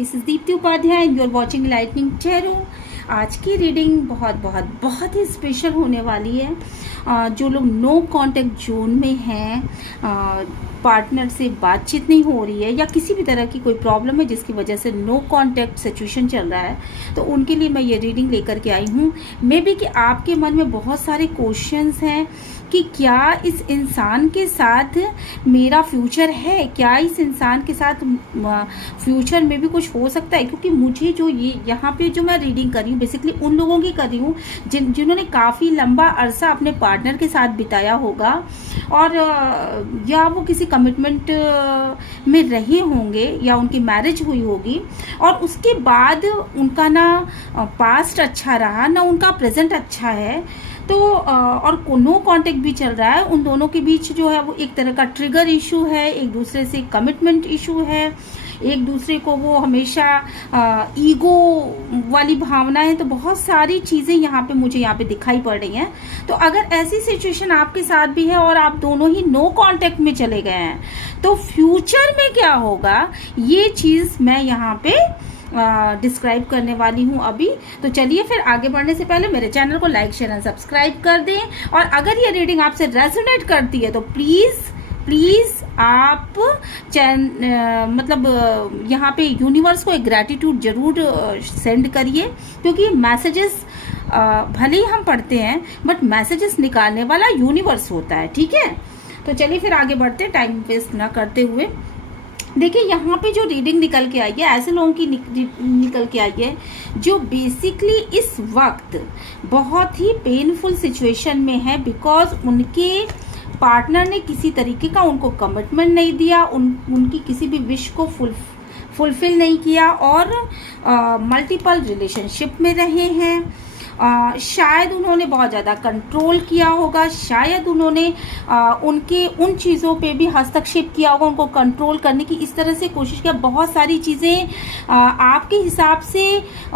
This is Deepti Upadhyay and you are watching lightning tarot. आज की reading बहुत ही स्पेशल होने वाली है। जो लोग नो कांटेक्ट जोन में हैं, पार्टनर से बातचीत नहीं हो रही है या किसी भी तरह की कोई प्रॉब्लम है जिसकी वजह से नो कांटेक्ट सिचुएशन चल रहा है, तो उनके लिए मैं ये रीडिंग लेकर के आई हूँ। मे बी कि आपके मन में बहुत सारे क्वेश्चंस हैं कि क्या इस इंसान के साथ मेरा फ्यूचर है, क्या इस इंसान के साथ फ्यूचर में भी कुछ हो सकता है। क्योंकि मुझे जो ये यहाँ पे जो मैं रीडिंग कर रही हूँ बेसिकली उन लोगों की कर रही हूँ जिन्होंने काफ़ी लंबा अरसा अपने पार्टनर के साथ बिताया होगा और या वो किसी कमिटमेंट में रहे होंगे या उनकी मैरिज हुई होगी और उसके बाद उनका ना पास्ट अच्छा रहा ना उनका प्रेजेंट अच्छा है। तो और नो कांटेक्ट भी चल रहा है। उन दोनों के बीच जो है वो एक तरह का ट्रिगर इशू है, एक दूसरे से कमिटमेंट इशू है, एक दूसरे को वो हमेशा ईगो वाली भावना है। तो बहुत सारी चीज़ें यहाँ पे मुझे यहाँ पे दिखाई पड़ रही हैं। तो अगर ऐसी सिचुएशन आपके साथ भी है और आप दोनों ही नो कांटेक्ट में चले गए हैं तो फ्यूचर में क्या होगा ये चीज़ मैं यहाँ पे डिस्क्राइब करने वाली हूँ अभी। तो चलिए फिर आगे बढ़ने से पहले मेरे चैनल को लाइक शेयर एंड सब्सक्राइब कर दें और अगर ये रीडिंग आपसे रेजोनेट करती है तो प्लीज़ आप मतलब यहाँ पे यूनिवर्स को एक ग्रैटिट्यूड जरूर सेंड करिए, क्योंकि मैसेजेस भले ही हम पढ़ते हैं बट मैसेजेस निकालने वाला यूनिवर्स होता है। ठीक है, तो चलिए फिर आगे बढ़ते, टाइम वेस्ट ना करते हुए। देखिए यहाँ पे जो रीडिंग निकल के आई है ऐसे लोगों की निकल के आई है जो बेसिकली इस वक्त बहुत ही पेनफुल सिचुएशन में है, बिकॉज उनके पार्टनर ने किसी तरीके का उनको कमिटमेंट नहीं दिया, उनकी किसी भी विश को फुलफिल नहीं किया और मल्टीपल रिलेशनशिप में रहे हैं। शायद उन्होंने बहुत ज़्यादा कंट्रोल किया होगा, शायद उन्होंने उनके उन चीज़ों पे भी हस्तक्षेप किया होगा, उनको कंट्रोल करने की इस तरह से कोशिश किया। बहुत सारी चीज़ें आपके हिसाब से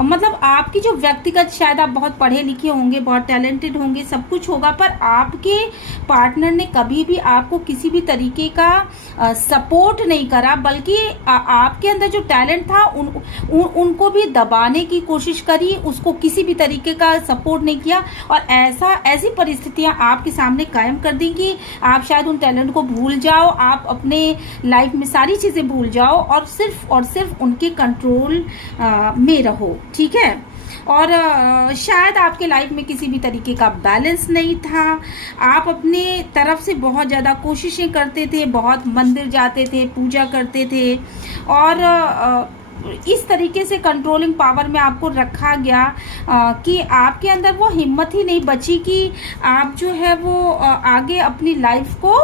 मतलब आपकी जो व्यक्तिगत, शायद आप बहुत पढ़े लिखे होंगे, बहुत टैलेंटेड होंगे, सब कुछ होगा, पर आपके पार्टनर ने कभी भी आपको किसी भी तरीके का सपोर्ट नहीं करा, बल्कि आपके अंदर जो टैलेंट था उनको भी दबाने की कोशिश करी, उसको किसी भी तरीके का सपोर्ट नहीं किया और ऐसी परिस्थितियां आपके सामने कायम कर दी कि आप शायद उन टैलेंट को भूल जाओ, आप अपने लाइफ में सारी चीजें भूल जाओ और सिर्फ उनके कंट्रोल में रहो। ठीक है, और शायद आपके लाइफ में किसी भी तरीके का बैलेंस नहीं था। आप अपने तरफ से बहुत ज़्यादा कोशिशें करते थे, बहुत मंदिर जाते थे, पूजा करते थे और इस तरीके से कंट्रोलिंग पावर में आपको रखा गया कि आपके अंदर वो हिम्मत ही नहीं बची कि आप जो है वो आगे अपनी लाइफ को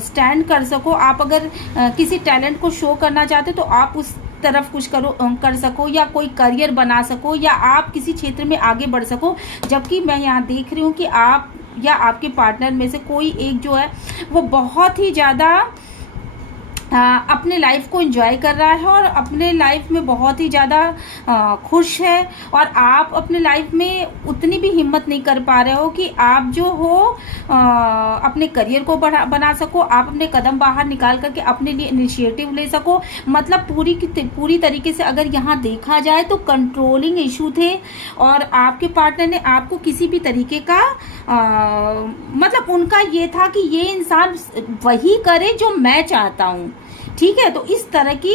स्टैंड कर सको। आप अगर किसी टैलेंट को शो करना चाहते तो आप उस तरफ कुछ कर सको या कोई करियर बना सको या आप किसी क्षेत्र में आगे बढ़ सको। जबकि मैं यहाँ देख रही हूँ कि आप या आपके पार्टनर में से कोई एक जो है वो बहुत ही ज़्यादा अपने लाइफ को एंजॉय कर रहा है और अपने लाइफ में बहुत ही ज़्यादा खुश है और आप अपने लाइफ में उतनी भी हिम्मत नहीं कर पा रहे हो कि आप जो हो अपने करियर को बना सको, आप अपने कदम बाहर निकाल करके अपने लिए इनिशिएटिव ले सको। मतलब पूरी तरीके से अगर यहाँ देखा जाए तो कंट्रोलिंग इशू थे और आपके पार्टनर ने आपको किसी भी तरीके का मतलब उनका ये था कि ये इंसान वही करे जो मैं चाहता हूँ। ठीक है, तो इस तरह की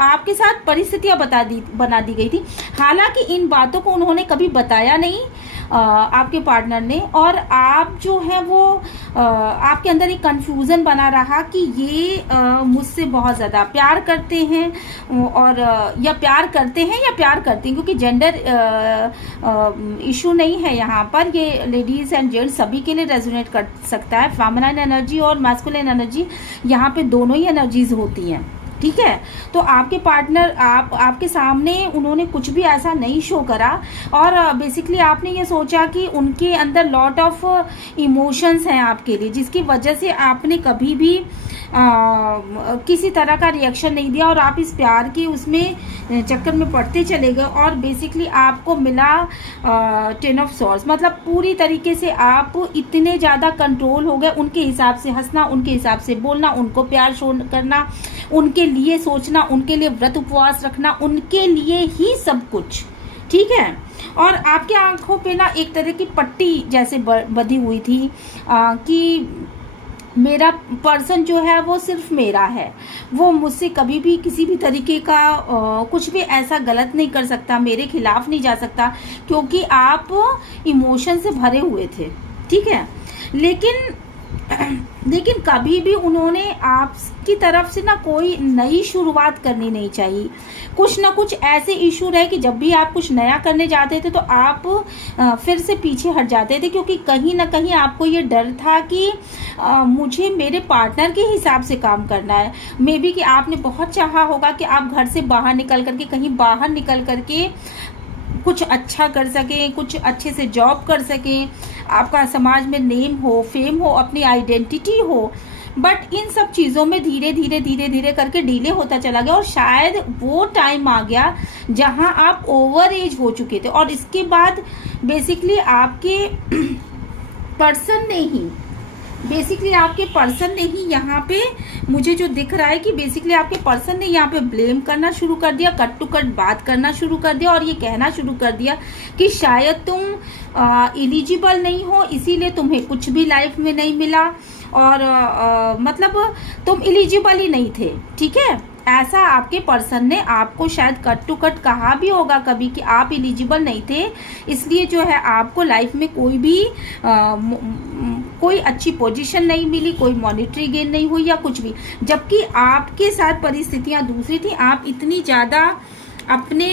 आपके साथ परिस्थितियां बना दी गई थी। हालांकि इन बातों को उन्होंने कभी बताया नहीं आपके पार्टनर ने, और आप जो है वो आपके अंदर एक कंफ्यूजन बना रहा कि ये मुझसे बहुत ज़्यादा प्यार करते हैं और या प्यार करते हैं क्योंकि जेंडर इशू नहीं है यहाँ पर, ये लेडीज़ एंड जेंट्स सभी के लिए रेजोनेट कर सकता है। फेमिनाइन एनर्जी और मैस्कुलिन एनर्जी यहाँ पे दोनों ही एनर्जीज होती हैं। ठीक है, तो आपके पार्टनर आपके सामने उन्होंने कुछ भी ऐसा नहीं शो करा और बेसिकली आपने ये सोचा कि उनके अंदर लॉट ऑफ इमोशंस हैं आपके लिए, जिसकी वजह से आपने कभी भी किसी तरह का रिएक्शन नहीं दिया और आप इस प्यार के उसमें चक्कर में पड़ते चले गए और बेसिकली आपको मिला 10 ऑफ सॉर्ड्स। मतलब पूरी तरीके से आप इतने ज़्यादा कंट्रोल हो गए, उनके हिसाब से हंसना, उनके हिसाब से बोलना, उनको प्यार शो करना, उनके लिए सोचना, उनके लिए व्रत उपवास रखना, उनके लिए ही सब कुछ, ठीक है। और आपके आंखों पे ना एक तरह की पट्टी जैसे बंधी हुई थी कि मेरा पर्सन जो है वो सिर्फ मेरा है, वो मुझसे कभी भी किसी भी तरीके का कुछ भी ऐसा गलत नहीं कर सकता, मेरे खिलाफ नहीं जा सकता, क्योंकि आप इमोशन से भरे हुए थे, ठीक है। लेकिन कभी भी उन्होंने आपकी तरफ से ना कोई नई शुरुआत करनी नहीं चाहिए। कुछ ना कुछ ऐसे इशू रहे कि जब भी आप कुछ नया करने जाते थे तो आप फिर से पीछे हट जाते थे, क्योंकि कहीं ना कहीं आपको ये डर था कि मुझे मेरे पार्टनर के हिसाब से काम करना है। मे बी कि आपने बहुत चाहा होगा कि आप घर से बाहर निकल करके, कहीं बाहर निकल करके कुछ अच्छा कर सकें, कुछ अच्छे से जॉब कर सकें, आपका समाज में नेम हो, फेम हो, अपनी आइडेंटिटी हो। बट इन सब चीज़ों में धीरे धीरे करके डिले होता चला गया, और शायद वो टाइम आ गया जहां आप ओवर एज हो चुके थे। और इसके बाद बेसिकली आपके पर्सन ने ही यहाँ पे मुझे जो दिख रहा है कि बेसिकली आपके पर्सन ने यहाँ पे ब्लेम करना शुरू कर दिया, कट टू कट बात करना शुरू कर दिया, और ये कहना शुरू कर दिया कि शायद तुम एलिजिबल नहीं हो, इसीलिए तुम्हें कुछ भी लाइफ में नहीं मिला, और मतलब तुम एलिजिबल ही नहीं थे, ठीक है। ऐसा आपके पर्सन ने आपको शायद कट टू कट कहा भी होगा कभी कि आप एलिजिबल नहीं थे, इसलिए जो है आपको लाइफ में कोई अच्छी पोजीशन नहीं मिली, कोई मॉनेटरी गेन नहीं हुई या कुछ भी। जबकि आपके साथ परिस्थितियां दूसरी थी। आप इतनी ज़्यादा अपने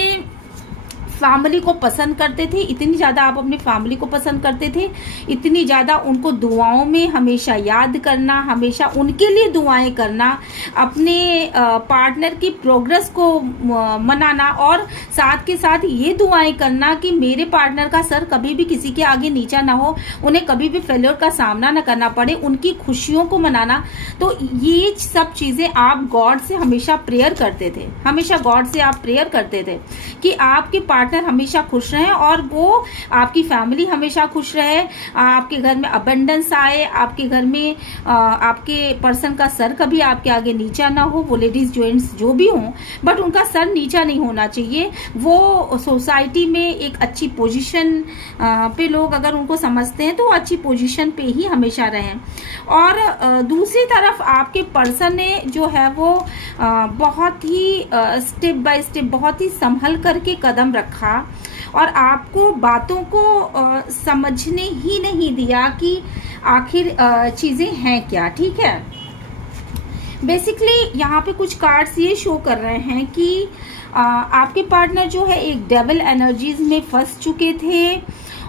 फैमिली को पसंद करते थे, इतनी ज़्यादा आप अपनी फैमिली को पसंद करते थे, इतनी ज़्यादा उनको दुआओं में हमेशा याद करना, हमेशा उनके लिए दुआएं करना, अपने पार्टनर की प्रोग्रेस को मनाना, और साथ के साथ ये दुआएं करना कि मेरे पार्टनर का सर कभी भी किसी के आगे नीचा ना हो, उन्हें कभी भी फेल्योर का सामना ना करना पड़े, उनकी खुशियों को मनाना। तो ये सब चीज़ें आप गॉड से हमेशा प्रेयर करते थे, हमेशा गॉड से आप प्रेयर करते थे कि आपके पार्टनर हमेशा खुश रहे, और वो आपकी फैमिली हमेशा खुश रहे, आपके घर में अबंडेंस आए, आपके घर में आपके पर्सन का सर कभी आपके आगे नीचा ना हो। वो लेडीज जेंट्स जो भी हों, बट उनका सर नीचा नहीं होना चाहिए। वो सोसाइटी में एक अच्छी पोजीशन पे लोग अगर उनको समझते हैं तो वो अच्छी पोजीशन पे ही हमेशा रहें। और दूसरी तरफ आपके पर्सन ने जो है वो बहुत ही स्टेप बाय स्टेप बहुत ही संभल करके कदम रखा, और आपको बातों को समझने ही नहीं दिया कि आखिर चीजें हैं क्या, ठीक है। बेसिकली यहाँ पे कुछ कार्ड्स ये शो कर रहे हैं कि आपके पार्टनर जो है एक डेविल एनर्जीज में फंस चुके थे,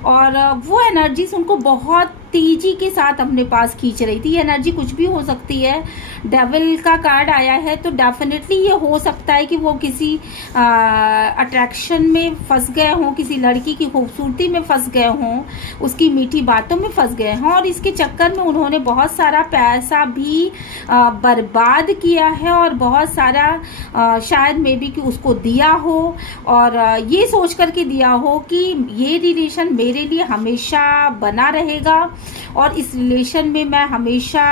और वो एनर्जीज उनको बहुत तेजी के साथ अपने पास खींच रही थी। ये एनर्जी कुछ भी हो सकती है। डेविल का कार्ड आया है तो डेफिनेटली ये हो सकता है कि वो किसी अट्रैक्शन में फंस गए हों, किसी लड़की की खूबसूरती में फंस गए हों, उसकी मीठी बातों में फंस गए हों, और इसके चक्कर में उन्होंने बहुत सारा पैसा भी बर्बाद किया है, और बहुत सारा शायद मे बी कि उसको दिया हो, और ये सोच करके दिया हो कि ये रिलेशन मेरे लिए हमेशा बना रहेगा, और इस रिलेशन में मैं हमेशा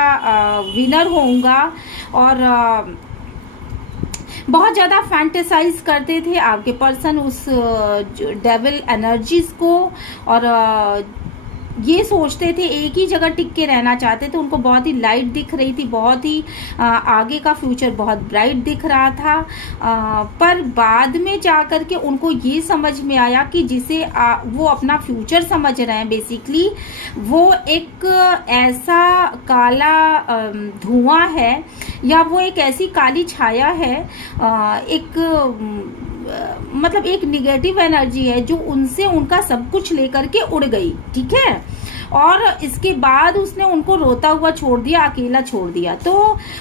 विनर होऊंगा। और बहुत ज़्यादा फैंटेसाइज करते थे आपके पर्सन उस डेविल एनर्जीज को, और ये सोचते थे, एक ही जगह टिक के रहना चाहते थे। उनको बहुत ही लाइट दिख रही थी, बहुत ही आगे का फ्यूचर बहुत ब्राइट दिख रहा था, पर बाद में जाकर के उनको ये समझ में आया कि जिसे वो अपना फ्यूचर समझ रहे हैं, बेसिकली वो एक ऐसा काला धुआं है, या वो एक ऐसी काली छाया है, मतलब एक निगेटिव एनर्जी है जो उनसे उनका सब कुछ लेकर के उड़ गई, ठीक है। और इसके बाद उसने उनको रोता हुआ छोड़ दिया, अकेला छोड़ दिया। तो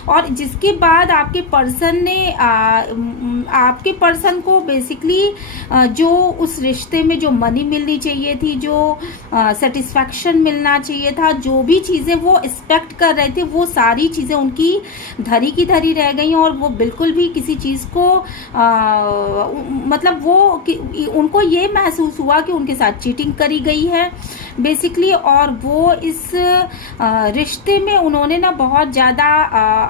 और जिसके बाद आपके पर्सन ने आपके पर्सन को बेसिकली जो उस रिश्ते में जो मनी मिलनी चाहिए थी, जो सेटिस्फैक्शन मिलना चाहिए था, जो भी चीज़ें वो एक्सपेक्ट कर रहे थे, वो सारी चीज़ें उनकी धरी की धरी रह गई, और वो बिल्कुल भी किसी चीज़ को मतलब वो उनको ये महसूस हुआ कि उनके साथ चीटिंग करी गई है बेसिकली। और वो इस रिश्ते में उन्होंने ना बहुत ज़्यादा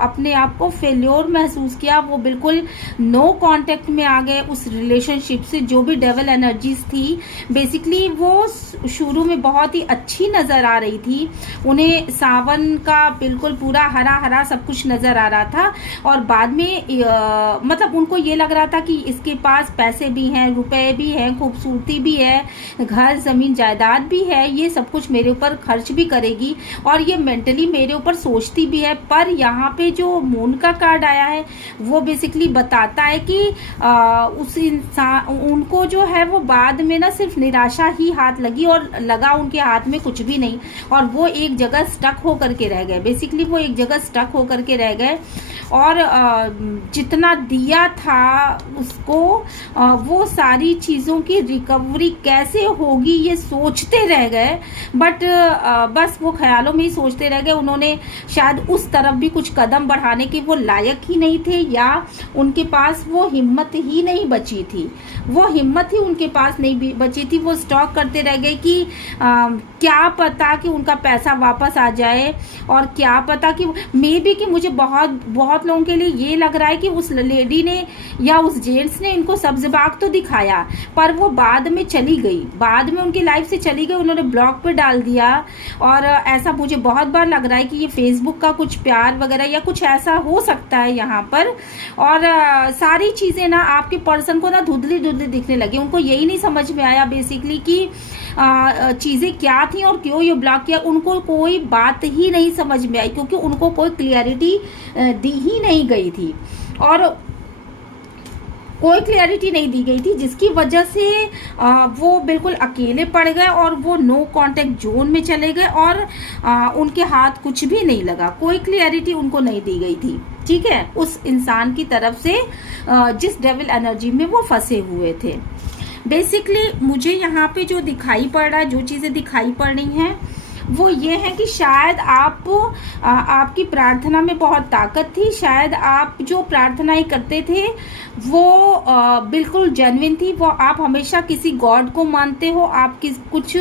अपने आप को फेल्योर महसूस किया। वो बिल्कुल नो कांटेक्ट में आ गए उस रिलेशनशिप से। जो भी डेविल एनर्जीज थी बेसिकली वो शुरू में बहुत ही अच्छी नज़र आ रही थी, उन्हें सावन का बिल्कुल पूरा हरा हरा सब कुछ नज़र आ रहा था, और बाद में मतलब उनको ये लग रहा था कि इसके पास पैसे भी हैं, रुपए भी हैं, खूबसूरती भी है, घर ज़मीन जायदाद भी है, ये सब कुछ मेरे ऊपर खर्च भी करेगी और ये मेंटली मेरे ऊपर सोचती भी है। पर यहाँ पे जो मून का कार्ड आया है वो बेसिकली बताता है कि उस इंसान उनको जो है वो बाद में ना सिर्फ निराशा ही हाथ लगी और लगा उनके हाथ में कुछ भी नहीं, और वो एक जगह स्टक होकर के रह गए। बेसिकली वो एक जगह स्टक होकर के रह गए और जितना दिया था उसको वो सारी चीज़ों की रिकवरी कैसे होगी ये सोचते रह गए, बट बस वो ख्यालों में ही सोचते रह गए। उन्होंने शायद उस तरफ भी कुछ कदम बढ़ाने के वो लायक ही नहीं थे, या उनके पास वो हिम्मत ही नहीं बची थी, वो हिम्मत ही उनके पास नहीं बची थी। वो स्टॉक करते रह गए कि क्या पता कि उनका पैसा वापस आ जाए, और क्या पता कि मे बी कि मुझे बहुत लोगों के लिए ये लग रहा है कि उस लेडी ने या उस जेंट्स ने इनको सब्ज बाग तो दिखाया, पर वो बाद में चली गई, बाद में उनकी लाइफ से चली गई, उन्होंने ब्लॉक पे डाल दिया। और ऐसा मुझे बहुत बार लग रहा है कि ये फेसबुक का कुछ प्यार वगैरह या कुछ ऐसा हो सकता है यहाँ पर। और सारी चीज़ें ना आपके पर्सन को ना धुंधली धुंधली दिखने लगी। उनको यही नहीं समझ में आया बेसिकली कि चीज़ें क्या थी और क्यों ये ब्लॉक किया। उनको कोई बात ही नहीं समझ में आई, क्योंकि उनको कोई क्लियरिटी दी ही नहीं गई थी, और कोई क्लियरिटी नहीं दी गई थी, जिसकी वजह से वो बिल्कुल अकेले पड़ गए और वो नो कांटेक्ट जोन में चले गए, और उनके हाथ कुछ भी नहीं लगा, कोई क्लियरिटी उनको नहीं दी गई थी, ठीक है, उस इंसान की तरफ से जिस डेविल एनर्जी में वो फंसे हुए थे। बेसिकली मुझे यहाँ पे जो दिखाई पड़ रहा है, जो चीज़ें दिखाई पड़ रही हैं वो ये है कि शायद आपकी प्रार्थना में बहुत ताकत थी, शायद आप जो प्रार्थनाएं करते थे वो बिल्कुल जेन्युइन थी, वो आप हमेशा किसी गॉड को मानते हो, आप कुछ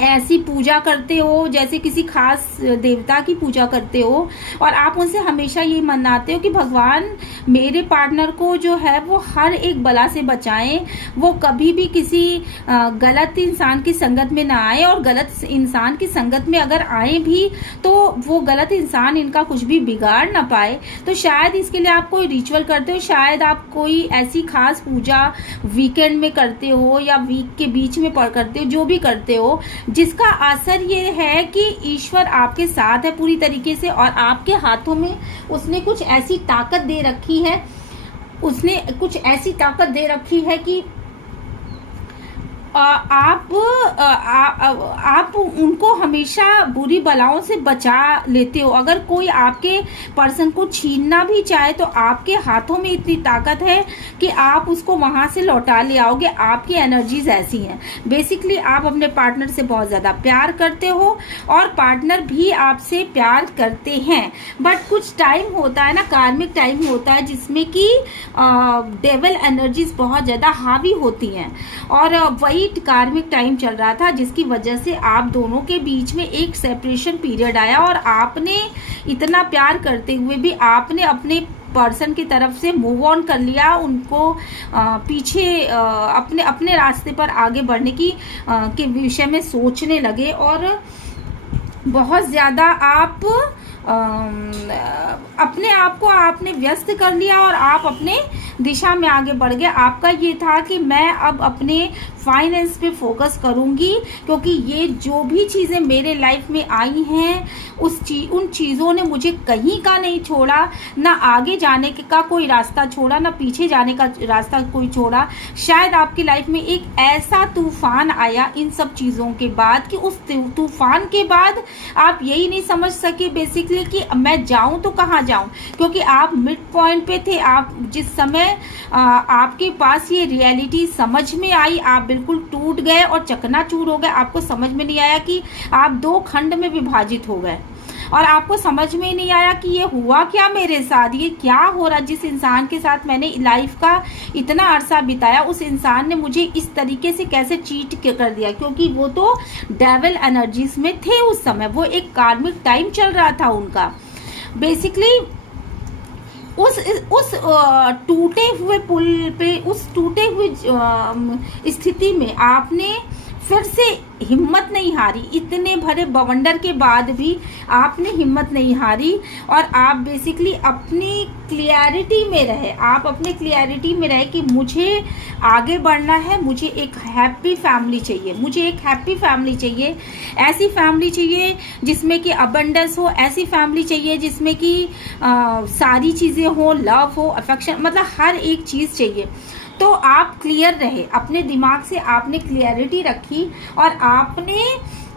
ऐसी पूजा करते हो जैसे किसी खास देवता की पूजा करते हो, और आप उनसे हमेशा ये मनाते हो कि भगवान मेरे पार्टनर को जो है वो हर एक बला से बचाएं, वो कभी भी किसी गलत इंसान की संगत में ना आए, और गलत इंसान की संगत में अगर आए भी तो वो गलत इंसान इनका कुछ भी बिगाड़ ना पाए। तो शायद इसके लिए आप कोई रिचुअल करते हो, शायद आप कोई ऐसी खास पूजा वीकेंड में करते हो या वीक के बीच में करते हो, जो भी करते हो, जिसका असर ये है कि ईश्वर आपके साथ है पूरी तरीके से, और आपके हाथों में उसने कुछ ऐसी ताकत दे रखी है, उसने कुछ ऐसी ताकत दे रखी है कि आप उनको हमेशा बुरी बलाओं से बचा लेते हो। अगर कोई आपके पर्सन को छीनना भी चाहे तो आपके हाथों में इतनी ताकत है कि आप उसको वहां से लौटा ले आओगे। आपकी एनर्जीज ऐसी हैं। बेसिकली आप अपने पार्टनर से बहुत ज़्यादा प्यार करते हो और पार्टनर भी आपसे प्यार करते हैं, बट कुछ टाइम होता है ना, कार्मिक टाइम होता है जिसमें कि डेविल एनर्जीज बहुत ज़्यादा हावी होती हैं, और वही कार्मिक टाइम चल रहा था जिसकी वजह से आप दोनों के बीच में एक सेपरेशन पीरियड आया, और आपने इतना प्यार करते हुए भी आपने अपने पर्सन की तरफ से मूव ऑन कर लिया, उनको पीछे अपने अपने रास्ते पर आगे बढ़ने की के विषय में सोचने लगे, और बहुत ज़्यादा आप अपने आप को आपने व्यस्त कर लिया और आप अपने दिशा में आगे बढ़ गए। आपका ये था कि मैं अब अपने फाइनेंस पे फोकस करूंगी, क्योंकि ये जो भी चीज़ें मेरे लाइफ में आई हैं उन चीज़ों ने मुझे कहीं का नहीं छोड़ा, ना आगे जाने का कोई रास्ता छोड़ा, ना पीछे जाने का रास्ता कोई छोड़ा। शायद आपकी लाइफ में एक ऐसा तूफान आया इन सब चीज़ों के बाद कि उस तूफान के बाद आप यही नहीं समझ सके बेसिकली कि मैं जाऊं तो कहाँ जाऊं, क्योंकि आप मिड पॉइंट पे थे। आप जिस समय आपके पास ये रियलिटी समझ में आई, आप बिल्कुल टूट गए और चकनाचूर हो गए। आपको समझ में नहीं आया कि आप दो खंड में विभाजित हो गए, और आपको समझ में नहीं आया कि ये हुआ क्या मेरे साथ, ये क्या हो रहा। जिस इंसान के साथ मैंने लाइफ का इतना अरसा बिताया, उस इंसान ने मुझे इस तरीके से कैसे चीट कर दिया, क्योंकि वो तो डेविल एनर्जीज में थे उस समय। वो एक कार्मिक टाइम चल रहा था उनका। बेसिकली उस टूटे हुए पुल पे, उस टूटे हुए स्थिति में आपने फिर से हिम्मत नहीं हारी। इतने भरे बवंडर के बाद भी आपने हिम्मत नहीं हारी, और आप बेसिकली अपनी क्लियरिटी में रहे। आप अपने क्लियरिटी में रहे कि मुझे आगे बढ़ना है, मुझे एक हैप्पी फैमिली चाहिए, मुझे एक हैप्पी फैमिली चाहिए। ऐसी फैमिली चाहिए जिसमें कि अबंडेंस हो, ऐसी फैमिली चाहिए जिसमें कि सारी चीज़ें हो, लव हो, अफेक्शन, मतलब हर एक चीज़ चाहिए। तो आप क्लियर रहे, अपने दिमाग से आपने क्लियरिटी रखी, और आपने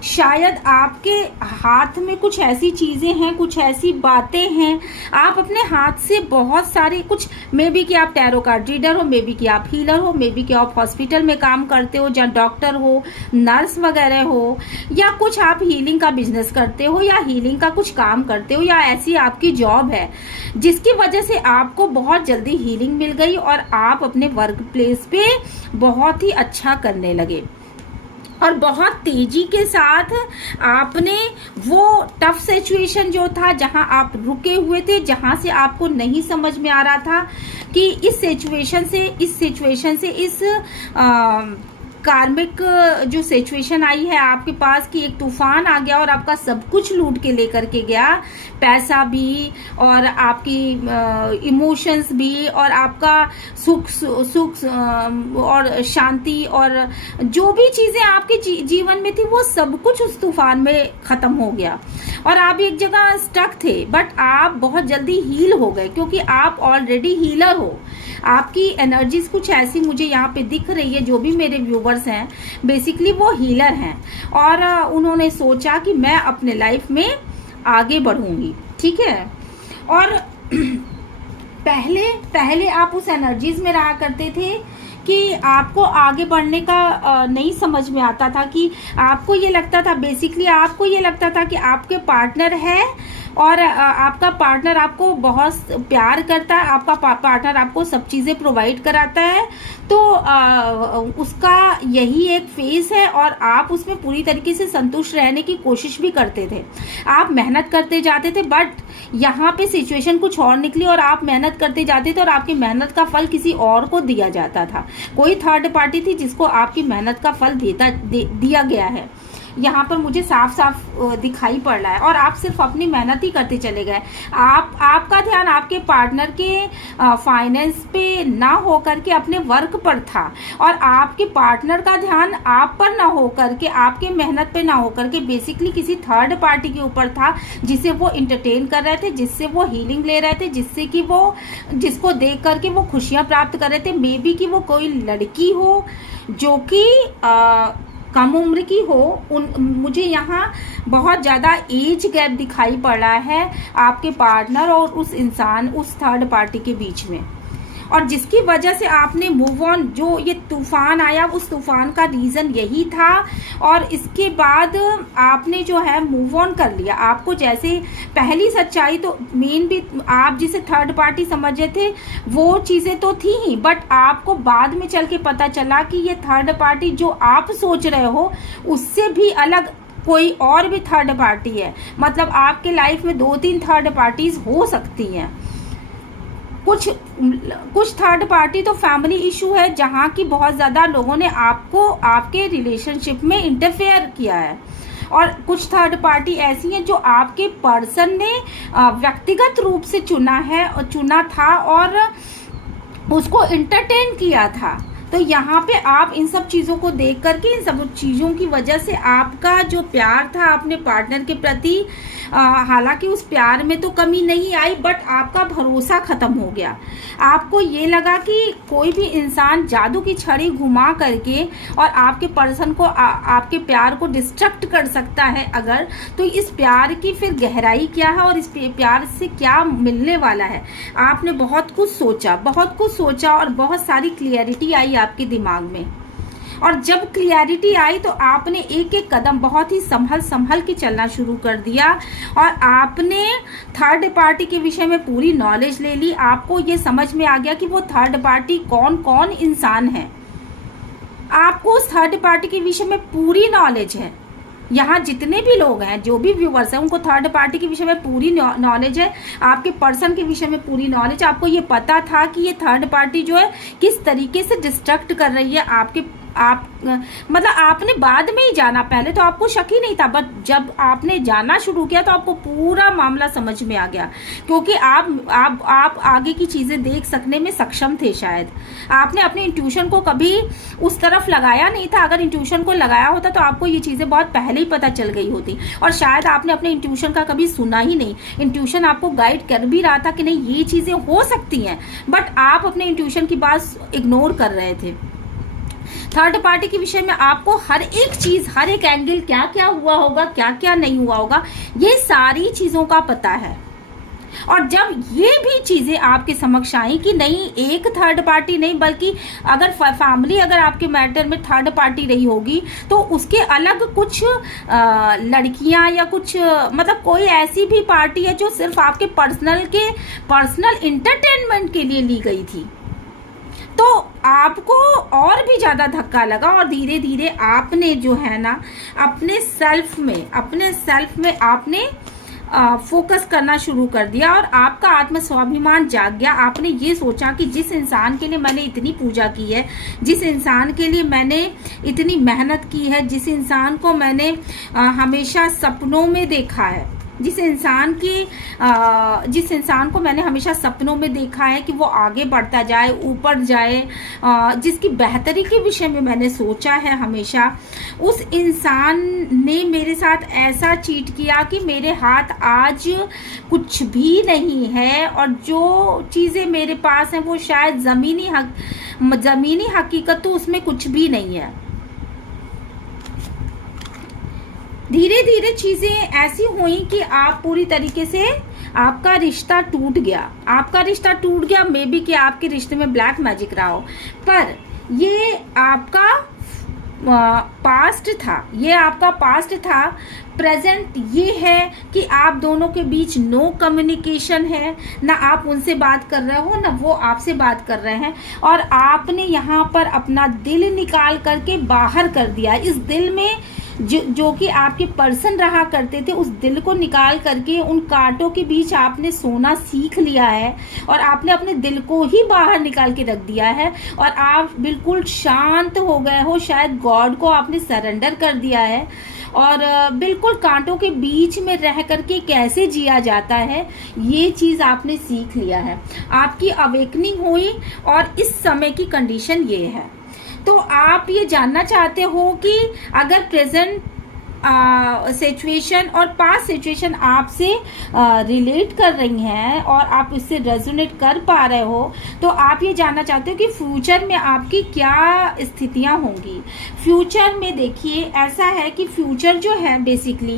शायद आपके हाथ में कुछ ऐसी चीज़ें हैं, कुछ ऐसी बातें हैं, आप अपने हाथ से बहुत सारे कुछ, मे बी कि आप टैरो कार्ड रीडर हो, मे बी कि आप हीलर हो, मे बी कि आप हॉस्पिटल में काम करते हो, जहाँ डॉक्टर हो, नर्स वगैरह हो, या कुछ आप हीलिंग का बिजनेस करते हो, या हीलिंग का कुछ काम करते हो, या ऐसी आपकी जॉब है जिसकी वजह से आपको बहुत जल्दी हीलिंग मिल गई और आप अपने वर्क प्लेस पे बहुत ही अच्छा करने लगे, और बहुत तेजी के साथ आपने वो टफ सिचुएशन जो था, जहां आप रुके हुए थे, जहां से आपको नहीं समझ में आ रहा था कि इस सिचुएशन से इस कार्मिक जो सिचुएशन आई है आपके पास, कि एक तूफान आ गया और आपका सब कुछ लूट के लेकर के गया, पैसा भी और आपकी इमोशंस भी, और आपका सुख और शांति, और जो भी चीज़ें आपके जीवन में थी वो सब कुछ उस तूफान में ख़त्म हो गया, और आप एक जगह स्टक थे। बट आप बहुत जल्दी हील हो गए, क्योंकि आप ऑलरेडी हीलर हो। आपकी एनर्जीज कुछ ऐसी मुझे यहाँ पे दिख रही है, जो भी मेरे व्यूवर्स हैं बेसिकली वो हीलर हैं, और उन्होंने सोचा कि मैं अपने लाइफ में आगे बढ़ूंगी, ठीक है। और पहले आप उस एनर्जीज में रहा करते थे कि आपको आगे बढ़ने का नहीं समझ में आता था, कि आपको ये लगता था, बेसिकली आपको ये लगता था कि आपके पार्टनर है, और आपका पार्टनर आपको बहुत प्यार करता है, आपका पार्टनर आपको सब चीज़ें प्रोवाइड कराता है, तो उसका यही एक फेस है, और आप उसमें पूरी तरीके से संतुष्ट रहने की कोशिश भी करते थे। आप मेहनत करते जाते थे, बट यहाँ पे सिचुएशन कुछ और निकली, और आप मेहनत करते जाते थे और आपकी मेहनत का फल किसी और को दिया जाता था। कोई थर्ड पार्टी थी जिसको आपकी मेहनत का फल दिया गया है। यहाँ पर मुझे साफ साफ दिखाई पड़ रहा है, और आप सिर्फ अपनी मेहनत ही करते चले गए। आपका ध्यान आपके पार्टनर के फाइनेंस पे ना हो करके अपने वर्क पर था, और आपके पार्टनर का ध्यान आप पर ना हो करके, आपके मेहनत पे ना हो करके बेसिकली किसी थर्ड पार्टी के ऊपर था, जिसे वो इंटरटेन कर रहे थे, जिससे वो हीलिंग ले रहे थे, जिससे कि वो, जिसको देख करके वो खुशियाँ प्राप्त कर रहे थे। मे बी कि वो कोई लड़की हो जो कि कम उम्र की हो। मुझे यहाँ बहुत ज़्यादा एज गैप दिखाई पड़ रहा है आपके पार्टनर और उस इंसान, उस थर्ड पार्टी के बीच में, और जिसकी वजह से आपने मूव ऑन, जो ये तूफान आया उस तूफान का रीज़न यही था, और इसके बाद आपने जो है मूव ऑन कर लिया। आपको जैसे पहली सच्चाई तो मेन भी आप जिसे थर्ड पार्टी समझ रहे थे वो चीज़ें तो थी ही, बट आपको बाद में चल के पता चला कि ये थर्ड पार्टी जो आप सोच रहे हो उससे भी अलग कोई और भी थर्ड पार्टी है। मतलब आपके लाइफ में 2-3 थर्ड पार्टीज हो सकती हैं। कुछ थर्ड पार्टी तो फैमिली इशू है, जहाँ की बहुत ज़्यादा लोगों ने आपको आपके रिलेशनशिप में इंटरफेयर किया है, और कुछ थर्ड पार्टी ऐसी हैं जो आपके पर्सन ने व्यक्तिगत रूप से चुना था और उसको इंटरटेन किया था। तो यहाँ पे आप इन सब चीज़ों को देख करके, इन सब चीज़ों की वजह से आपका जो प्यार था अपने पार्टनर के प्रति, हालांकि उस प्यार में तो कमी नहीं आई, बट आपका भरोसा ख़त्म हो गया। आपको ये लगा कि कोई भी इंसान जादू की छड़ी घुमा करके और आपके पर्सन को आपके प्यार को डिस्ट्रक्ट कर सकता है अगर, तो इस प्यार की फिर गहराई क्या है और इस प्यार से क्या मिलने वाला है। आपने बहुत कुछ सोचा और बहुत सारी क्लियरिटी आई आपके दिमाग में। और जब क्लियरिटी आई तो आपने एक एक कदम बहुत ही संभल संभल के चलना शुरू कर दिया और आपने थर्ड पार्टी के विषय में पूरी नॉलेज ले ली। आपको ये समझ में आ गया कि वो थर्ड पार्टी कौन कौन इंसान है। आपको उस थर्ड पार्टी के विषय में पूरी नॉलेज है। यहाँ जितने भी लोग हैं, जो भी व्यूवर्स हैं, उनको थर्ड पार्टी के विषय में पूरी नॉलेज है। आपके पर्सन के विषय में पूरी नॉलेज। आपको ये पता था कि ये थर्ड पार्टी जो है किस तरीके से डिस्ट्रक्ट कर रही है मतलब आपने बाद में ही जाना, पहले तो आपको शक ही नहीं था, बट जब आपने जाना शुरू किया तो आपको पूरा मामला समझ में आ गया, क्योंकि आप आगे की चीजें देख सकने में सक्षम थे। शायद आपने अपने इंट्यूशन को कभी उस तरफ लगाया नहीं था। अगर इंट्यूशन को लगाया होता तो आपको ये चीजें बहुत पहले ही पता चल गई होती, और शायद आपने अपने इंट्यूशन का कभी सुना ही नहीं। इंट्यूशन आपको गाइड कर भी रहा था कि नहीं ये चीजें हो सकती हैं, बट आप अपने इंट्यूशन की बात इग्नोर कर रहे थे। थर्ड पार्टी के विषय में आपको हर एक चीज, हर एक एंगल, क्या क्या हुआ होगा, क्या क्या नहीं हुआ होगा, ये सारी चीजों का पता है। और जब ये भी चीजें आपके समक्ष आई कि नहीं, एक थर्ड पार्टी नहीं, बल्कि अगर फैमिली अगर आपके मैटर में थर्ड पार्टी रही होगी तो उसके अलग कुछ लड़कियां या कुछ मतलब कोई ऐसी भी पार्टी है जो सिर्फ आपके पर्सनल इंटरटेनमेंट के लिए ली गई थी, तो आपको और भी ज्यादा धक्का लगा। और धीरे धीरे आपने जो है ना अपने सेल्फ में आपने फोकस करना शुरू कर दिया और आपका आत्म स्वाभिमान जाग गया। आपने ये सोचा कि जिस इंसान के लिए मैंने इतनी पूजा की है, जिस इंसान के लिए मैंने इतनी मेहनत की है, जिस इंसान को मैंने हमेशा सपनों में देखा है, जिस इंसान को मैंने हमेशा सपनों में देखा है कि वो आगे बढ़ता जाए, ऊपर जाए, जिसकी बेहतरी के विषय में मैंने सोचा है हमेशा, उस इंसान ने मेरे साथ ऐसा चीट किया कि मेरे हाथ आज कुछ भी नहीं है, और जो चीज़ें मेरे पास हैं वो शायद ज़मीनी हकीकत तो उसमें कुछ भी नहीं है। धीरे धीरे चीजें ऐसी हुई कि आप पूरी तरीके से आपका रिश्ता टूट गया। मे बी कि आपके रिश्ते में ब्लैक मैजिक रहा हो, पर ये आपका पास्ट था। प्रेजेंट ये है कि आप दोनों के बीच नो कम्युनिकेशन है, ना आप उनसे बात कर रहे हो, ना वो आपसे बात कर रहे हैं, और आपने यहाँ पर अपना दिल निकाल करके बाहर कर दिया। इस दिल में जो कि आपके पर्सन रहा करते थे, उस दिल को निकाल करके उन कांटों के बीच आपने सोना सीख लिया है, और आपने अपने दिल को ही बाहर निकाल के रख दिया है, और आप बिल्कुल शांत हो गए हो। शायद गॉड को आपने सरेंडर कर दिया है, और बिल्कुल कांटों के बीच में रह करके कैसे जिया जाता है ये चीज आपने सीख लिया है। आपकी अवेकनिंग हुई, और इस समय की कंडीशन ये है। तो आप ये जानना चाहते हो कि अगर प्रेजेंट सिचुएशन और पास्ट सिचुएशन आपसे रिलेट कर रही हैं और आप उससे रेजोनेट कर पा रहे हो, तो आप ये जानना चाहते हो कि फ्यूचर में आपकी क्या स्थितियां होंगी। फ्यूचर में देखिए ऐसा है कि फ्यूचर जो है बेसिकली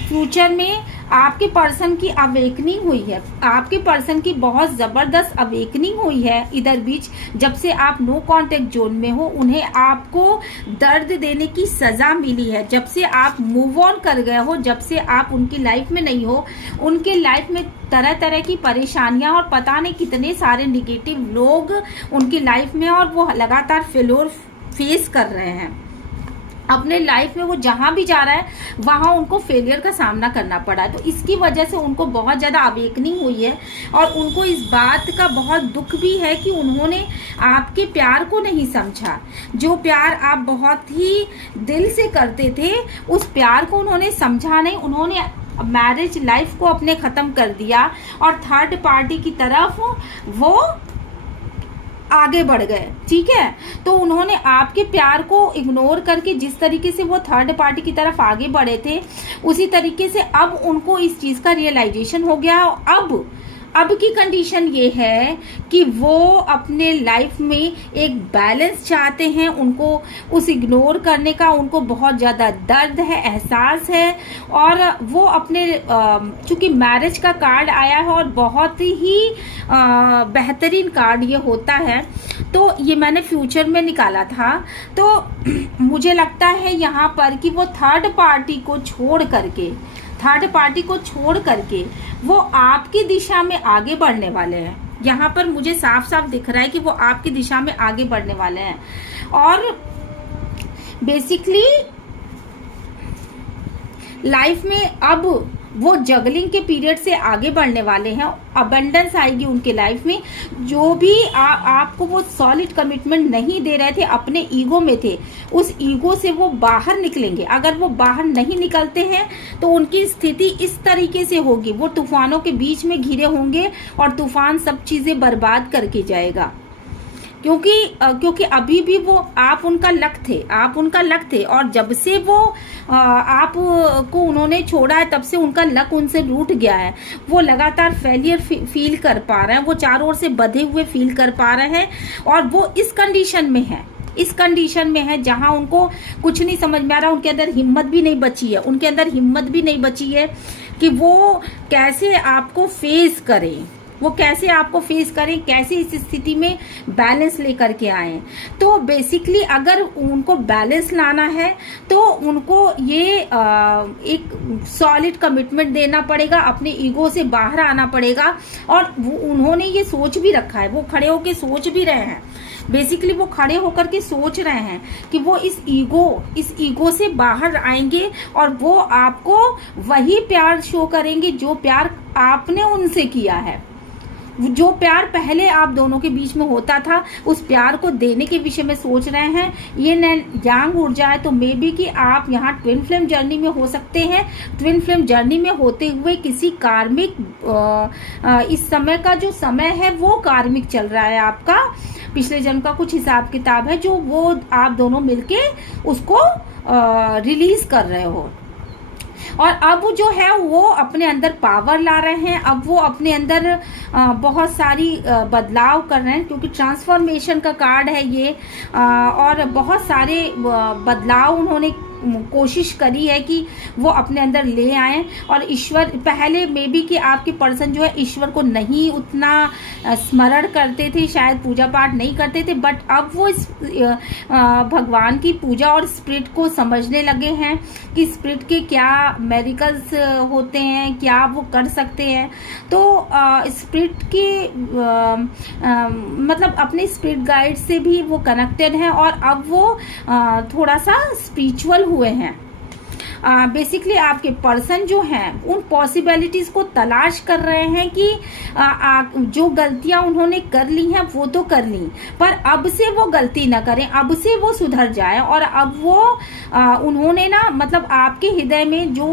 फ्यूचर में आपके पर्सन की अवेकनिंग हुई है, आपके पर्सन की बहुत ज़बरदस्त अवेकनिंग हुई है। इधर बीच जब से आप नो कांटेक्ट जोन में हो, उन्हें आपको दर्द देने की सज़ा मिली है। जब से आप मूव ऑन कर गए हो, जब से आप उनकी लाइफ में नहीं हो, उनके लाइफ में तरह तरह की परेशानियां और पता नहीं कितने सारे निगेटिव लोग उनकी लाइफ में, और वो लगातार फेल्योर फेस कर रहे हैं अपने लाइफ में। वो जहां भी जा रहा है वहां उनको फेलियर का सामना करना पड़ा है। तो इसकी वजह से उनको बहुत ज़्यादा अवेकनिंग हुई है, और उनको इस बात का बहुत दुख भी है कि उन्होंने आपके प्यार को नहीं समझा। जो प्यार आप बहुत ही दिल से करते थे, उस प्यार को उन्होंने समझा नहीं। उन्होंने मैरिज लाइफ को अपने ख़त्म कर दिया, और थर्ड पार्टी की तरफ वो आगे बढ़ गए। ठीक है, तो उन्होंने आपके प्यार को इग्नोर करके जिस तरीके से वो थर्ड पार्टी की तरफ आगे बढ़े थे, उसी तरीके से अब उनको इस चीज़ का रियलाइजेशन हो गया। अब अब की कंडीशन ये है कि वो अपने लाइफ में एक बैलेंस चाहते हैं। उनको उस इग्नोर करने का उनको बहुत ज़्यादा दर्द है, एहसास है। और वो अपने चूंकि मैरिज का कार्ड आया है और बहुत ही बेहतरीन कार्ड ये होता है, तो ये मैंने फ्यूचर में निकाला था। तो मुझे लगता है यहाँ पर कि वो थर्ड पार्टी को छोड़ करके वो आपकी दिशा में आगे बढ़ने वाले हैं। यहाँ पर मुझे साफ साफ दिख रहा है कि वो आपकी दिशा में आगे बढ़ने वाले हैं। और बेसिकली लाइफ में अब वो जगलिंग के पीरियड से आगे बढ़ने वाले हैं। अबंडेंस आएगी उनके लाइफ में। जो भी आपको वो सॉलिड कमिटमेंट नहीं दे रहे थे, अपने ईगो में थे, उस ईगो से वो बाहर निकलेंगे। अगर वो बाहर नहीं निकलते हैं तो उनकी स्थिति इस तरीके से होगी, वो तूफानों के बीच में घिरे होंगे और तूफान सब चीजें बर्बाद करके जाएगा। क्योंकि अभी भी वो आप उनका लक थे और जब से वो आप को उन्होंने छोड़ा है तब से उनका लक उनसे रूठ गया है। वो लगातार फेलियर फील कर पा रहे हैं, वो चारों ओर से बंधे हुए फील कर पा रहे हैं। और वो इस कंडीशन में है जहां उनको कुछ नहीं समझ में आ रहा। उनके अंदर हिम्मत भी नहीं बची है कि वो कैसे आपको फेस करें, कैसे इस स्थिति में बैलेंस लेकर के आए। तो बेसिकली अगर उनको बैलेंस लाना है तो उनको ये एक सॉलिड कमिटमेंट देना पड़ेगा, अपने ईगो से बाहर आना पड़ेगा। और उन्होंने ये सोच भी रखा है, वो खड़े होकर सोच भी रहे हैं। बेसिकली वो खड़े होकर के सोच रहे हैं कि वो इस ईगो से बाहर आएंगे और वो आपको वही प्यार शो करेंगे जो प्यार आपने उनसे किया है। जो प्यार पहले आप दोनों के बीच में होता था, उस प्यार को देने के विषय में सोच रहे हैं। ये यांग ऊर्जा है, तो मे बी कि आप यहाँ ट्विन फ्लेम जर्नी में हो सकते हैं। ट्विन फ्लेम जर्नी में होते हुए किसी कार्मिक इस समय का जो समय है वो कार्मिक चल रहा है आपका। पिछले जन्म का कुछ हिसाब किताब है जो वो आप दोनों मिलके उसको रिलीज कर रहे हो। और अब जो है वो अपने अंदर पावर ला रहे हैं। अब वो अपने अंदर बहुत सारी बदलाव कर रहे हैं, क्योंकि ट्रांसफॉर्मेशन का कार्ड है ये। और बहुत सारे बदलाव उन्होंने कोशिश करी है कि वो अपने अंदर ले आए। और ईश्वर, पहले मे बी कि आपके पर्सन जो है ईश्वर को नहीं उतना स्मरण करते थे, शायद पूजा पाठ नहीं करते थे, बट अब वो इस भगवान की पूजा और स्पिरिट को समझने लगे हैं कि स्पिरिट के क्या मेरिकल्स होते हैं, क्या वो कर सकते हैं। तो स्पिरिट के मतलब अपने स्पिरिट गाइड से भी वो कनेक्टेड हैं और अब वो थोड़ा सा स्पिरिचुअल हुए हैं। बेसिकली आपके पर्सन जो हैं उन पॉसिबिलिटीज को तलाश कर रहे हैं कि जो गलतियां उन्होंने कर ली हैं वो तो कर ली, पर अब से वो गलती ना करें, अब से वो सुधर जाए। और अब वो उन्होंने ना मतलब आपके हृदय में जो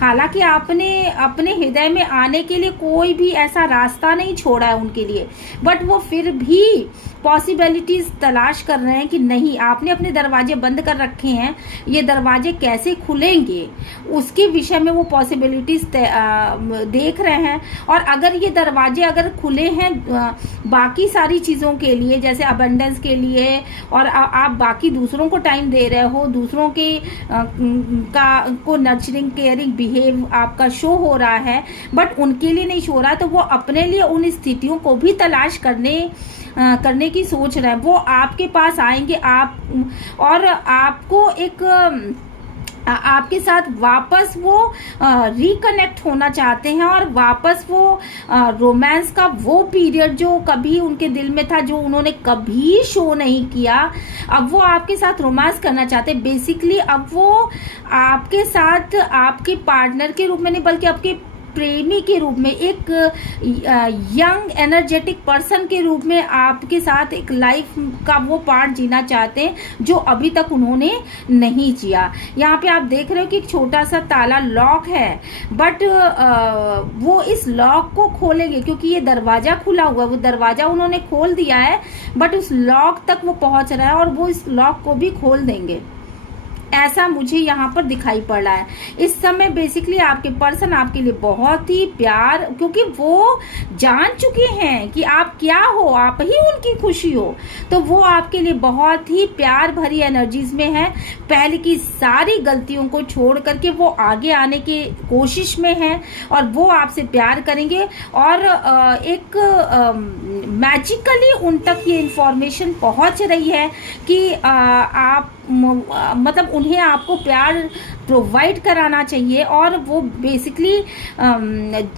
हालांकि आपने अपने हृदय में आने के लिए कोई भी ऐसा रास्ता नहीं छोड़ा है उनके लिए, बट वो फिर भी पॉसिबिलिटीज तलाश कर रहे हैं कि नहीं, आपने अपने दरवाजे बंद कर रखे हैं, ये दरवाजे कैसे खुलेंगे उसके विषय में वो पॉसिबिलिटीज देख रहे हैं। और अगर ये दरवाजे अगर खुले हैं बाकी सारी चीज़ों के लिए, जैसे अबंडेंस के लिए, और आप बाकी दूसरों को टाइम दे रहे हो, दूसरों के को नर्चरिंग केयरिंग बिहेव आपका शो हो रहा है, बट उनके लिए नहीं शो रहा है, तो वो अपने लिए उन स्थितियों को भी तलाश करने की सोच रहे हैं। वो आपके पास आएंगे और आपको एक आपके साथ वापस वो रिकनेक्ट होना चाहते हैं और वापस वो रोमांस का वो पीरियड जो कभी उनके दिल में था, जो उन्होंने कभी शो नहीं किया, अब वो आपके साथ रोमांस करना चाहते हैं। बेसिकली अब वो आपके साथ आपके पार्टनर के रूप में नहीं बल्कि आपके प्रेमी के रूप में, एक यंग एनर्जेटिक पर्सन के रूप में आपके साथ एक लाइफ का वो पार्ट जीना चाहते हैं जो अभी तक उन्होंने नहीं जिया। यहाँ पे आप देख रहे हो कि एक छोटा सा ताला लॉक है, बट वो इस लॉक को खोलेंगे क्योंकि ये दरवाजा खुला हुआ है। वो दरवाजा उन्होंने खोल दिया है, बट उस लॉक तक वो पहुंच रहा है और वो इस लॉक को भी खोल देंगे। ऐसा मुझे यहाँ पर दिखाई पड़ रहा है। इस समय बेसिकली आपके पर्सन आपके लिए बहुत ही प्यार, क्योंकि वो जान चुके हैं कि आप क्या हो, आप ही उनकी खुशी हो, तो वो आपके लिए बहुत ही प्यार भरी एनर्जीज में है। पहले की सारी गलतियों को छोड़ करके वो आगे आने की कोशिश में है और वो आपसे प्यार करेंगे और एक मैजिकली उन तक ये इंफॉर्मेशन पहुंच रही है कि आप मतलब उन्हें आपको प्यार प्रोवाइड कराना चाहिए। और वो बेसिकली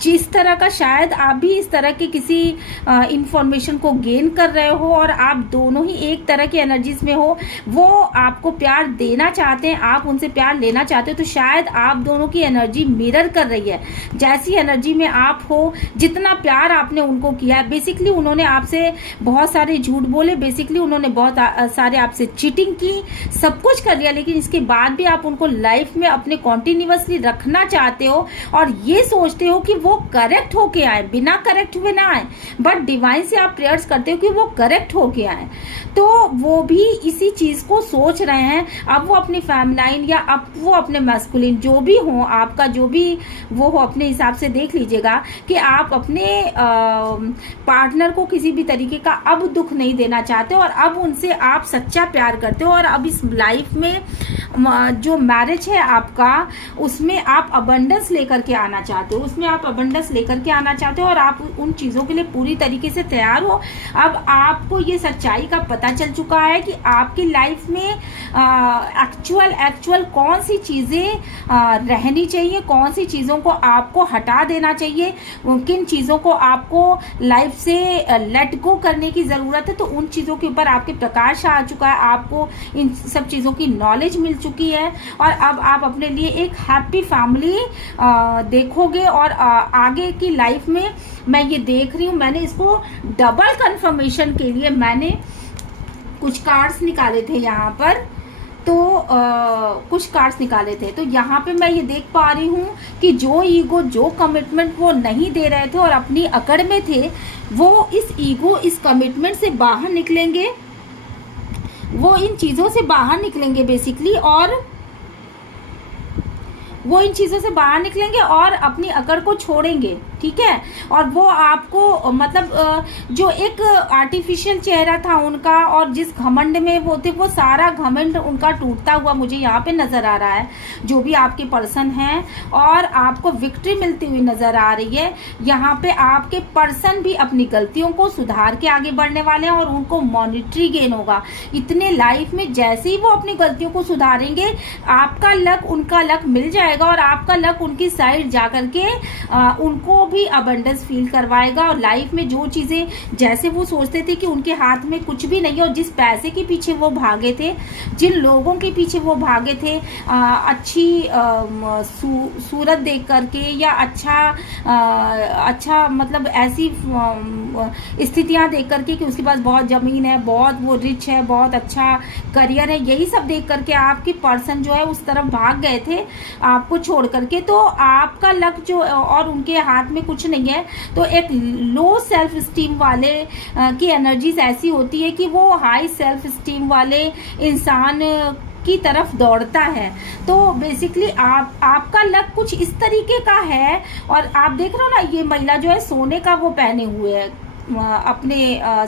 जिस तरह का शायद आप भी इस तरह के किसी इंफॉर्मेशन को गेन कर रहे हो और आप दोनों ही एक तरह की एनर्जीज में हो, वो आपको प्यार देना चाहते हैं, आप उनसे प्यार लेना चाहते हो, तो शायद आप दोनों की एनर्जी मिरर कर रही है। जैसी एनर्जी में आप हो, जितना प्यार आपने उनको किया, बेसिकली उन्होंने आपसे बहुत सारे झूठ बोले, बेसिकली उन्होंने बहुत सारे आपसे चीटिंग की, सब कुछ कर लिया, लेकिन इसके बाद भी आप उनको लाइफ में अपने कॉन्टिन्यूअसली रखना चाहते हो और ये सोचते हो कि वो करेक्ट होके आए, बिना करेक्ट हुए ना आए, बट डिवाइन से आप प्रेयर्स करते हो कि वो करेक्ट होके आए। तो वो भी इसी चीज को सोच रहे हैं। अब वो अपनी फेमिनाइन या अब वो अपने मैस्कुलिन जो भी हो, आपका जो भी वो हो, अपने हिसाब से देख लीजिएगा कि आप अपने पार्टनर को किसी भी तरीके का अब दुख नहीं देना चाहते और अब उनसे आप सच्चा प्यार करते हो और अब इस लाइफ में जो मैरिज है आपका, उसमें आप अबंडेंस लेकर के आना चाहते हो, उसमें आप अबंडेंस लेकर के आना चाहते हो और आप उन चीज़ों के लिए पूरी तरीके से तैयार हो। अब आपको ये सच्चाई का पता चल चुका है कि आपकी लाइफ में एक्चुअल कौन सी चीज़ें रहनी चाहिए, कौन सी चीज़ों को आपको हटा देना चाहिए, किन चीज़ों को आपको लाइफ से लेट गो करने की ज़रूरत है। तो उन चीज़ों के ऊपर आपके प्रकाश आ चुका है, आपको इन सब चीज़ों की नॉलेज मिल चुकी है और अब आप अपने लिए एक हैप्पी फैमिली देखोगे। और आगे की लाइफ में मैं ये देख रही हूँ, मैंने इसको डबल कंफर्मेशन के लिए मैंने कुछ कार्ड्स निकाले थे यहाँ पर, तो कुछ कार्ड्स निकाले थे, तो यहाँ पे मैं ये देख पा रही हूँ कि जो ईगो, जो कमिटमेंट वो नहीं दे रहे थे और अपनी अकड़ में थे, वो इस ईगो, इस कमिटमेंट से बाहर निकलेंगे, वो इन चीज़ों से बाहर निकलेंगे बेसिकली, और वो इन चीज़ों से बाहर निकलेंगे और अपनी अकड़ को छोड़ेंगे, ठीक है। और वो आपको मतलब जो एक आर्टिफिशियल चेहरा था उनका और जिस घमंड में वो थे, वो सारा घमंड उनका टूटता हुआ मुझे यहाँ पे नजर आ रहा है, जो भी आपके पर्सन हैं, और आपको विक्ट्री मिलती हुई नजर आ रही है। यहाँ पे आपके पर्सन भी अपनी गलतियों को सुधार के आगे बढ़ने वाले हैं और उनको मॉनिटरी गेन होगा इतने लाइफ में। जैसे ही वो अपनी गलतियों को सुधारेंगे, आपका लक उनका लक मिल जाएगा और आपका लक उनकी साइड जाकर के उनको भी अबंडेंस फील करवाएगा। और लाइफ में जो चीज़ें जैसे वो सोचते थे कि उनके हाथ में कुछ भी नहीं है, और जिस पैसे के पीछे वो भागे थे, जिन लोगों के पीछे वो भागे थे, अच्छी सूरत देख करके या अच्छा मतलब ऐसी स्थितियां देख करके कि उसके पास बहुत ज़मीन है, बहुत वो रिच है, बहुत अच्छा करियर है, यही सब देख करके आपकी पर्सन जो है उस तरफ भाग गए थे आपको छोड़ करके। तो आपका लक जो, और उनके हाथ में कुछ नहीं है, तो एक लो सेल्फ स्टीम वाले की एनर्जीज ऐसी होती है कि वो हाई सेल्फ स्टीम वाले इंसान की तरफ दौड़ता है। तो बेसिकली आपका लक कुछ इस तरीके का है। और आप देख रहे हो ना, ये महिला जो है सोने का वो पहने हुए है, अपने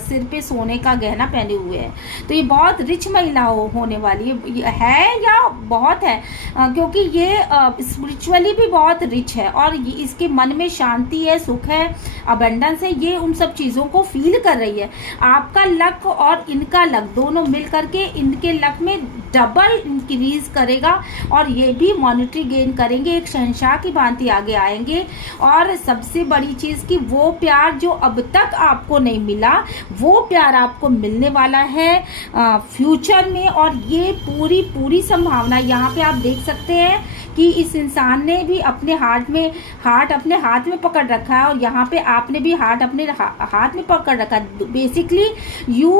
सिर पे सोने का गहना पहने हुए है, तो ये बहुत रिच महिला होने वाली है या बहुत है, क्योंकि ये स्पिरिचुअली भी बहुत रिच है और इसके मन में शांति है, सुख है, अबंडेंस है, ये उन सब चीज़ों को फील कर रही है। आपका लक और इनका लक दोनों मिल करके इनके लक में डबल इंक्रीज करेगा और ये भी मॉनिटरी गेन करेंगे, एक शहंशाह की भांति आगे आएंगे। और सबसे बड़ी चीज़ कि वो प्यार जो अब तक आपको नहीं मिला, वो प्यार आपको मिलने वाला है फ्यूचर में। और ये पूरी संभावना यहाँ पे आप देख सकते हैं कि इस इंसान ने भी अपने हार्ट अपने हाथ में पकड़ रखा है और यहाँ पे आपने भी हार्ट अपने हाथ में पकड़ रखा है। Basically you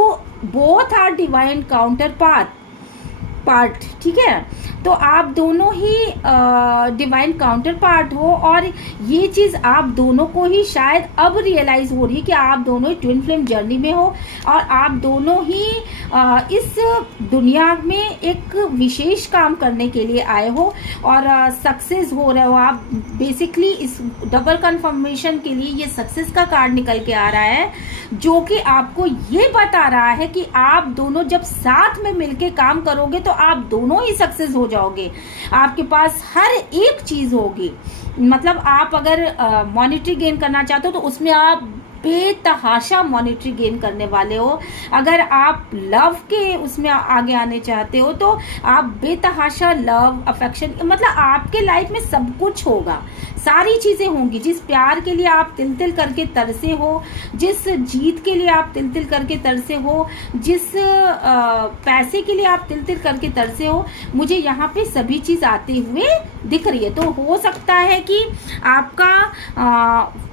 both are divine counterpart, ठीक है। तो आप दोनों ही डिवाइन काउंटर पार्ट हो और ये चीज़ आप दोनों को ही शायद अब रियलाइज हो रही है कि आप दोनों ही ट्विन फ्लेम जर्नी में हो और आप दोनों ही इस दुनिया में एक विशेष काम करने के लिए आए हो और सक्सेस हो रहे हो आप। बेसिकली इस डबल कंफर्मेशन के लिए ये सक्सेस का कार्ड निकल के आ रहा है, जो कि आपको ये बता रहा है कि आप दोनों जब साथ में मिलके काम करोगे तो आप दोनों ही सक्सेस हो जाओगे। आपके पास हर एक चीज होगी। मतलब आप अगर मॉनेटरी गेन करना चाहते हो तो उसमें आप बेतहाशा मॉनेटरी गेन करने वाले हो। अगर आप लव के उसमें आगे आने चाहते हो तो आप बेतहाशा लव अफेक्शन, मतलब आपके लाइफ में सब कुछ होगा, सारी चीजें होंगी। जिस प्यार के लिए आप तिल तिल करके तरसे हो, जिस जीत के लिए आप तिल तिल करके तरसे हो, जिस पैसे के लिए आप तिल तिल करके तरसे हो, मुझे यहाँ पे सभी चीज आते हुए दिख रही है। तो हो सकता है कि आपका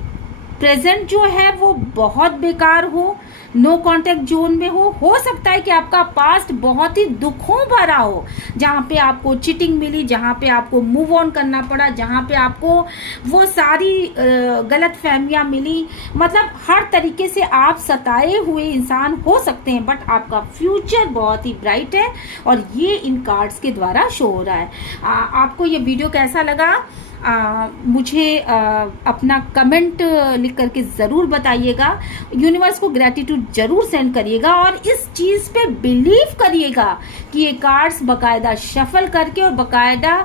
प्रेजेंट जो है वो बहुत बेकार हो, नो कांटेक्ट जोन में हो सकता है कि आपका पास्ट बहुत ही दुखों भरा हो, जहाँ पे आपको चीटिंग मिली, जहाँ पे आपको मूव ऑन करना पड़ा, जहाँ पे आपको वो सारी गलत फहमियाँ मिली। मतलब हर तरीके से आप सताए हुए इंसान हो सकते हैं, बट आपका फ्यूचर बहुत ही ब्राइट है और ये इन कार्ड्स के द्वारा शो हो रहा है। आपको ये वीडियो कैसा लगा मुझे अपना कमेंट लिख करके ज़रूर बताइएगा। यूनिवर्स को ग्रेटिट्यूड जरूर सेंड करिएगा और इस चीज़ पे बिलीव करिएगा कि ये कार्ड्स बकायदा शफल करके और बकायदा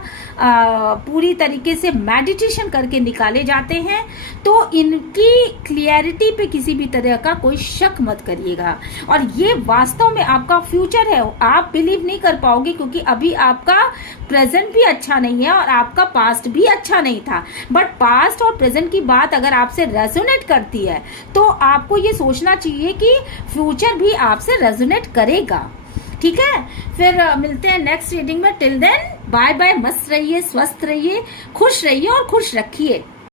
पूरी तरीके से मेडिटेशन करके निकाले जाते हैं। तो इनकी क्लियरिटी पे किसी भी तरह का कोई शक मत करिएगा। और ये वास्तव में आपका फ्यूचर है, आप बिलीव नहीं कर पाओगे क्योंकि अभी आपका प्रेजेंट भी अच्छा नहीं है और आपका पास्ट भी अच्छा नहीं था। बट पास्ट और प्रेजेंट की बात अगर आपसे रेजोनेट करती है तो आपको ये सोचना चाहिए कि फ्यूचर भी आपसे रेजोनेट करेगा। ठीक है, फिर मिलते हैं नेक्स्ट रीडिंग में। टिल देन बाय बाय, मस्त रहिए, स्वस्थ रहिए, खुश रहिए और खुश रखिए।